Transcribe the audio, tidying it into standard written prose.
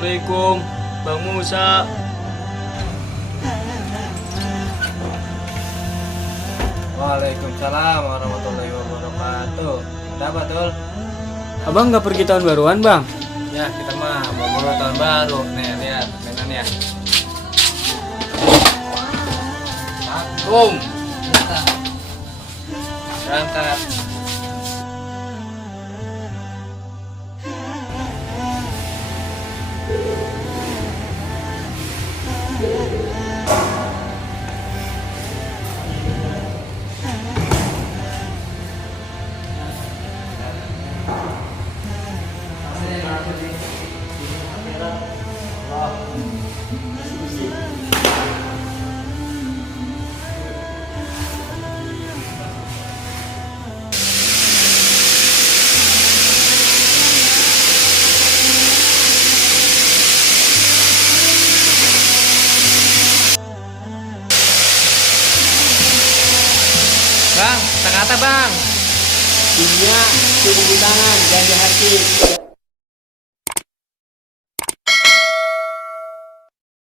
Assalamualaikum, Bang Musa. Waalaikumsalam warahmatullahi wabarakatuh. Ada apa, Tul? Abang nggak pergi tahun baruan, Bang? Ya, kita mah baru tahun baru. Nih, lihat mainannya. Akum. Berangkat. Bang, kata-kata bang. Iya, cuci tangan, jangan di hati.